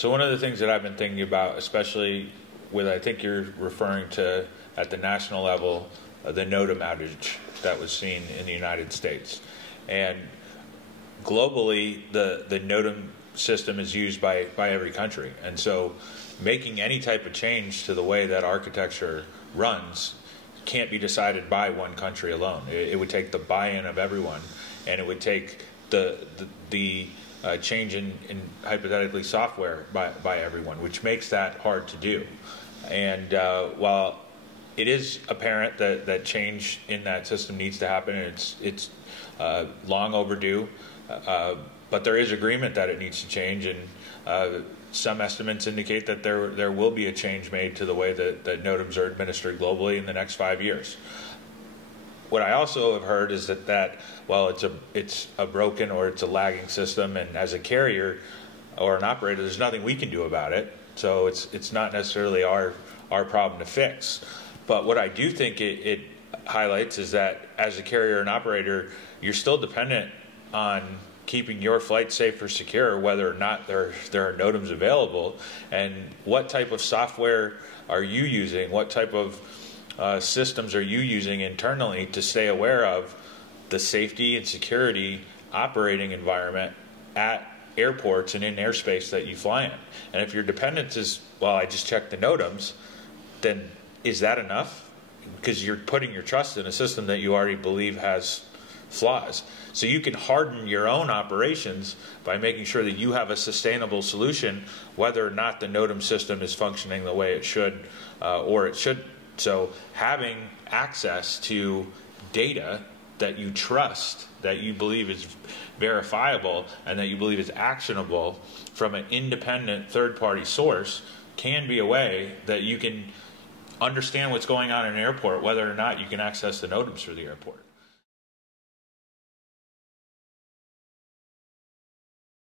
So one of the things that I've been thinking about, especially with, I think you're referring to at the national level, the NOTAM outage that was seen in the United States. And globally, the NOTAM system is used by every country. And so making any type of change to the way that architecture runs can't be decided by one country alone. It would take the buy-in of everyone, and it would take the change in hypothetically software by everyone, which makes that hard to do. And while it is apparent that change in that system needs to happen, and it's long overdue, but there is agreement that it needs to change, and some estimates indicate that there will be a change made to the way that NOTAMs are administered globally in the next 5 years. What I also have heard is that while it's a broken or it's a lagging system, and as a carrier or an operator, there's nothing we can do about it. So it's not necessarily our problem to fix. But what I do think it highlights is that as a carrier and operator, you're still dependent on keeping your flight safe or secure, whether or not there are NOTAMs available, and what type of software are you using, what type of systems are you using internally to stay aware of the safety and security operating environment at airports and in airspace that you fly in. And if your dependence is, well, I just checked the NOTAMs, then is that enough? Because you're putting your trust in a system that you already believe has flaws. So you can harden your own operations by making sure that you have a sustainable solution, whether or not the NOTAM system is functioning the way it should or it shouldn't. So having access to data that you trust, that you believe is verifiable, and that you believe is actionable from an independent third-party source can be a way that you can understand what's going on in an airport, whether or not you can access the NOTAMs through the airport.